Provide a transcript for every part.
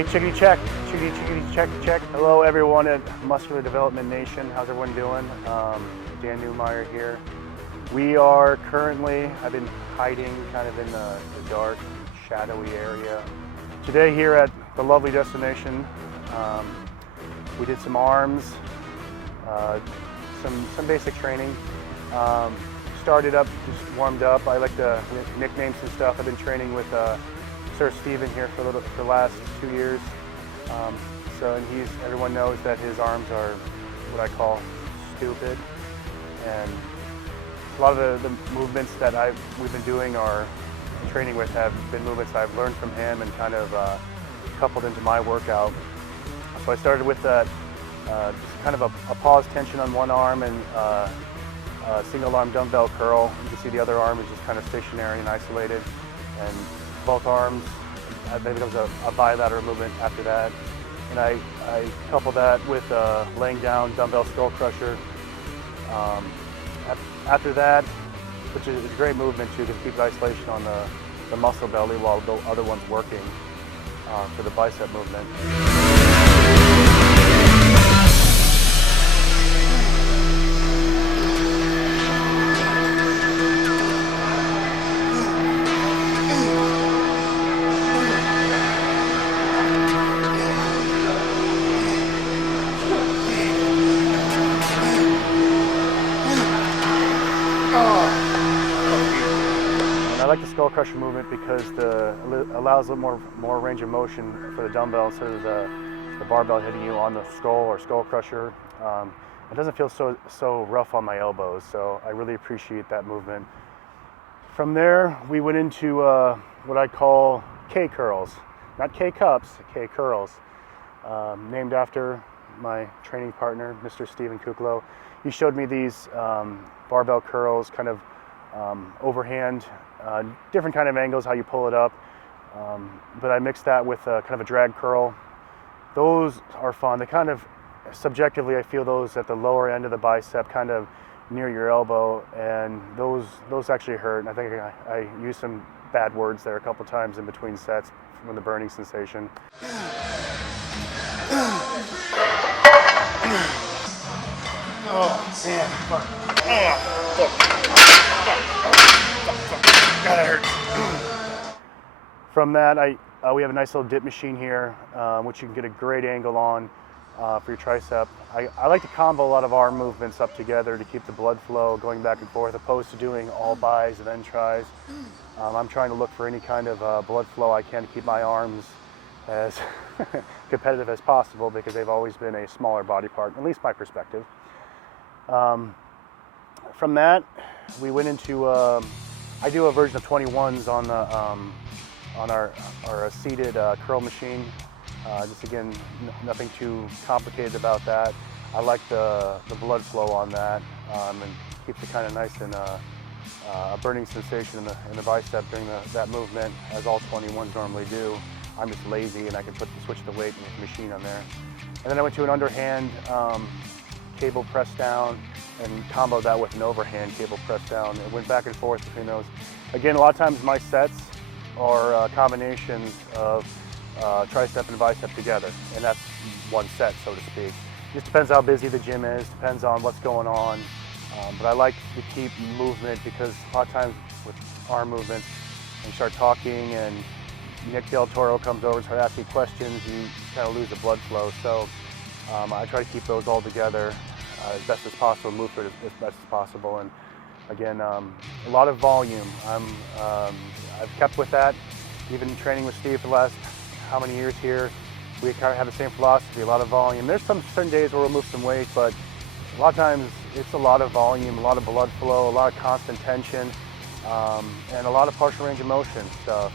Okay, chickadee check, chickadee check, check. Hello everyone at Muscular Development Nation. How's everyone doing? Dan Newmire here. We are currently, I've been hiding kind of in the dark, shadowy area. Today here at the lovely destination, we did some arms, some basic training. Started up, just warmed up. I like the nicknames and stuff. I've been training with Sir Steven here for the last 2 years. And everyone knows that his arms are what I call stupid. And a lot of the movements that we've been doing or training with have been movements I've learned from him and kind of coupled into my workout. So I started with just kind of a pause tension on one arm and a single arm dumbbell curl. You can see the other arm is just kind of stationary and isolated. And both arms, then it becomes a bilateral movement after that. And I couple that with laying down dumbbell skull crusher. After that, which is a great movement too, because it keeps isolation on the muscle belly while the other one's working for the bicep movement. I like the skull crusher movement because it allows a little more range of motion for the dumbbell instead of the barbell hitting you on the skull or skull crusher. It doesn't feel so rough on my elbows, so I really appreciate that movement. From there, we went into what I call K curls, not K cups, K curls, named after my training partner, Mr. Steven Kuklo. He showed me these barbell curls, kind of overhand, different kind of angles, how you pull it up. But I mixed that with kind of a drag curl. Those are fun. They kind of, subjectively, I feel those at the lower end of the bicep, kind of near your elbow, and those actually hurt. And I think I used some bad words there a couple times in between sets from the burning sensation. Oh man, fuck. God, that hurts. From that, we have a nice little dip machine here, which you can get a great angle on for your tricep. I like to combo a lot of arm movements up together to keep the blood flow going back and forth, opposed to doing all bis and then tris. I'm trying to look for any kind of blood flow I can to keep my arms as competitive as possible, because they've always been a smaller body part, at least my perspective. From that, we went into, I do a version of 21s on our seated curl machine. Just again, nothing too complicated about that. I like the blood flow on that, and keeps it kind of nice and a burning sensation in the bicep during that movement, as all 21s normally do. I'm just lazy and I can switch the weight and the machine on there. And then I went to an underhand cable press down and comboed that with an overhand cable press down. It went back and forth between those. Again, a lot of times my sets are combinations of tricep and bicep together, and that's one set, so to speak. Just depends how busy the gym is, depends on what's going on. But I like to keep movement, because a lot of times with arm movements, when you start talking and Nick Del Toro comes over and starts asking questions, you kind of lose the blood flow. So I try to keep those all together as best as possible, move for it as best as possible. And again, a lot of volume. I've kept with that, even training with Steve for the last how many years here. We kind of have the same philosophy, a lot of volume. There's some certain days where we'll move some weight, but a lot of times it's a lot of volume, a lot of blood flow, a lot of constant tension, and a lot of partial range of motion stuff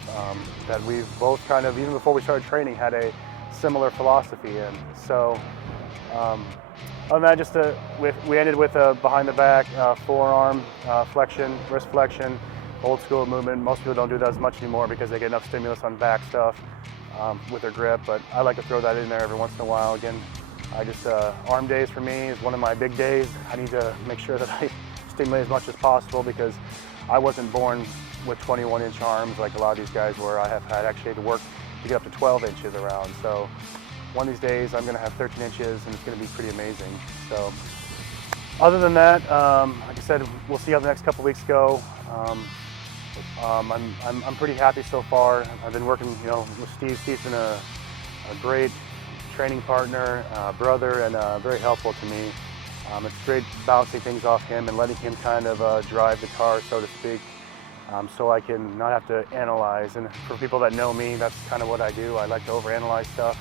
that we've both kind of, even before we started training, had a similar philosophy in. So other than that, just we ended with a behind the back forearm flexion, wrist flexion, old school movement. Most people don't do that as much anymore because they get enough stimulus on back stuff with their grip, but I like to throw that in there every once in a while. Again, arm days for me is one of my big days. I need to make sure that I stimulate as much as possible, because I wasn't born with 21-inch arms like a lot of these guys were. I have had actually to work to get up to 12 inches around. So one of these days I'm going to have 13 inches and it's going to be pretty amazing. So other than that, like I said, we'll see how the next couple weeks go. I'm pretty happy so far. I've been working, with Steve. Steve's been a great training partner, brother, and very helpful to me. It's great bouncing things off him and letting him kind of drive the car, so to speak, so I can not have to analyze. And for people that know me, that's kind of what I do. I like to overanalyze stuff.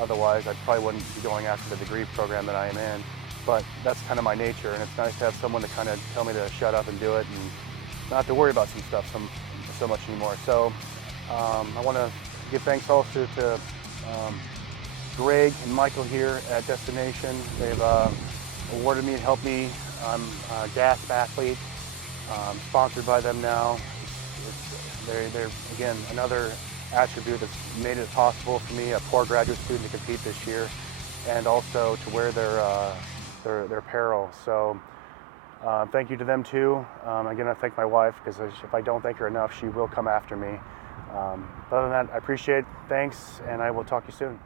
Otherwise, I probably wouldn't be going after the degree program that I am in. But that's kind of my nature, and it's nice to have someone to kind of tell me to shut up and do it and not have to worry about some stuff so much anymore. So I want to give thanks also to Greg and Michael here at Destination. They've awarded me and helped me. I'm a GASP athlete, sponsored by them now. They're again another attribute that's made it possible for me, a poor graduate student, to compete this year, and also to wear their apparel. So thank you to them too. Again, I thank my wife, because if I don't thank her enough, she will come after me. Other than that, I appreciate it. Thanks, and I will talk to you soon.